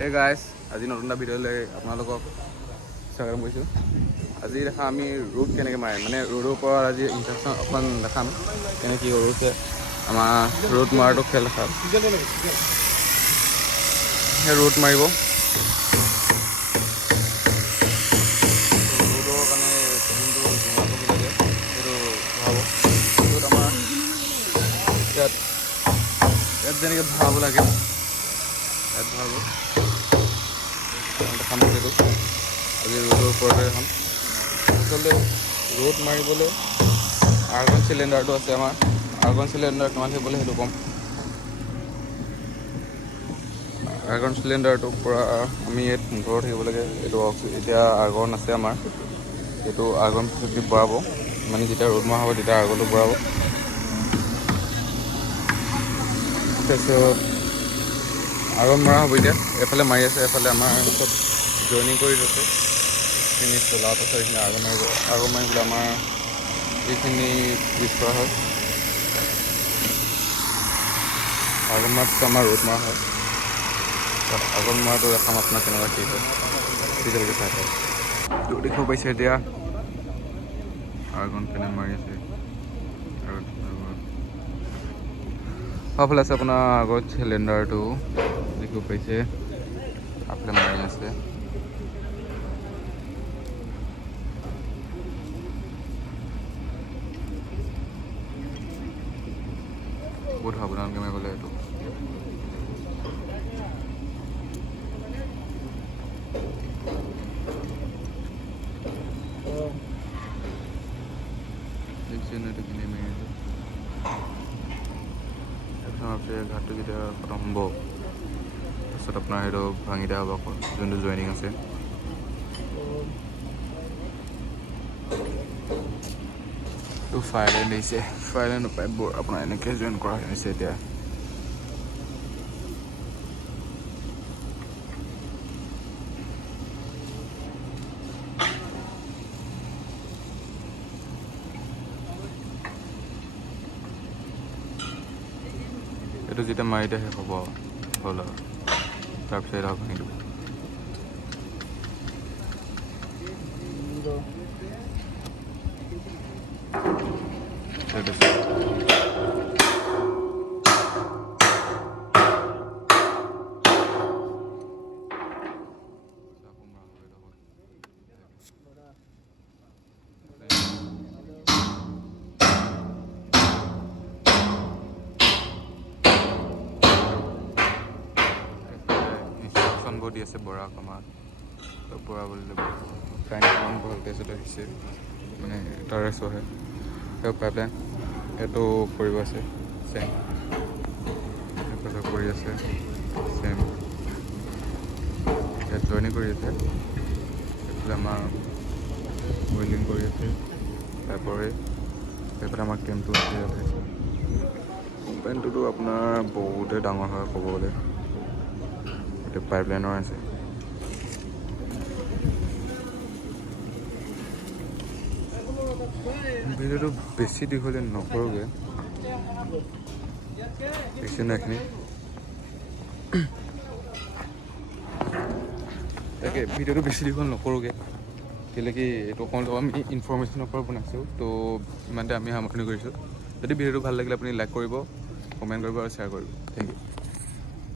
Hey guys, আজি নতুন এটা ভিডিঅ'লৈ আপোনালোকক স্বাগতম কৰিছোঁ। আজি দেখা আমি ৰোড কেনেকৈ মাৰে, মানে ৰোডৰ ওপৰত আজি ইনষ্ট্ৰাকশ্যন অকণমান দেখাম কেনেকৈ কি কৰিছে আমাৰ ৰোড মৰাটো খেল দেখাম। সেই ৰোড মাৰিব ৰোডৰ কাৰণে যোনটো জোঙা কৰিব লাগে সেইটো ভৰাব। য'ত আমাৰ ইয়াত যেনেকৈ ভৰাব লাগে ইয়াত ভৰাব দেখাম সেইটো আজি ৰোডৰ ওপৰতে দেখাম। আচলতে ৰোড মাৰিবলৈ আৰ্গন চিলিণ্ডাৰটো আছে আমাৰ। আৰ্গন চিলিণ্ডাৰ কিমান থাকিবলৈ সেইটো ক'ম। আৰ্গন চিলিণ্ডাৰটোৰ পৰা আমি ইয়াত 15 থাকিব লাগে। এইটো এতিয়া আৰ্গন আছে আমাৰ, এইটো আৰ্গন 50 ভৰাব, মানে যেতিয়া ৰোড মৰা হ'ব তেতিয়া আৰ্গনটো ভৰাব। তাৰপিছত আৰ্গন মৰা হ'ব। এতিয়া এফালে মাৰি আছে, এফালে আমাৰ চব জইনিং কৰি আছে। এইখিনি চলাৰ পাছত এইখিনি আৰ্গন মাৰিব। আৰ্গন মাৰিবলৈ আমাৰ এইখিনি ইউজ কৰা হয়। আৰ্গন মৰাৰ পিছত আমাৰ ৰোড মৰা হয়। আৰ্গন মৰাটো দেখাম আপোনাক কেনেকুৱা কি হয়, তেতিয়ালৈকে চাই থাকক। দেখিব পাইছে এতিয়া আৰ্গন কেনে মাৰি আছে। সেইফালে আছে আপোনাৰ আগত চিলিণ্ডাৰটো দেখিব পাইছে, আপলে মাৰি আছে। বহুত সাৱধানকৈ মাৰিব লাগে এইটো। ঘাটটো যেতিয়া খতম হ'ব তাৰপিছত আপোনাৰ সেইটো ভাঙি দিয়া হ'ব আকৌ যোনটো জইনিং আছে। এইটো ফায়াৰলাইন দিছে, ফায়াৰলাইনৰ পাইপবোৰ আপোনাৰ এনেকৈ জইন কৰা হৈছে। এতিয়া এইটো যেতিয়া মাৰি দিয়ে শেষ হ'ব হ'ল আৰু তাৰপিছত এটা ভাঙি দিব। দি আছে বৰা কমাত বৰা বুলিলে কাৰেণ্ট কিমান ভল্টেজত আহিছে, মানে তাৰে চহে সেই পাইপলাইন এইটো কৰিব আছে চেম এইফালে কৰি আছে চেম ইয়াত জইনিং কৰি আছে। এইফালে আমাৰ ৱেল্ডিং কৰি আছে তাৰপৰে এইফালে আমাৰ কেম্পটো আছে। ইয়াতে কোম্পানীটোতো আপোনাৰ বহুতেই ডাঙৰ হয় ক'ব গ'লে। পাইপলাইনৰ আছে। ভিডিঅ'টো বেছি দীঘলীয়া নকৰোঁগৈ, দেখিছে ন এইখিনি। তাকে ভিডিঅ'টো বেছি দীঘল নকৰোঁগৈ, কেলৈ কি এইটো অকণমান আমি ইনফৰ্মেশ্যনৰ পৰা বনাইছোঁ, তো ইমানতে আমি সামৰণি কৰিছোঁ। যদি ভিডিঅ'টো ভাল লাগিলে আপুনি লাইক কৰিব, কমেণ্ট কৰিব আৰু শ্বেয়াৰ কৰিব। Thank U.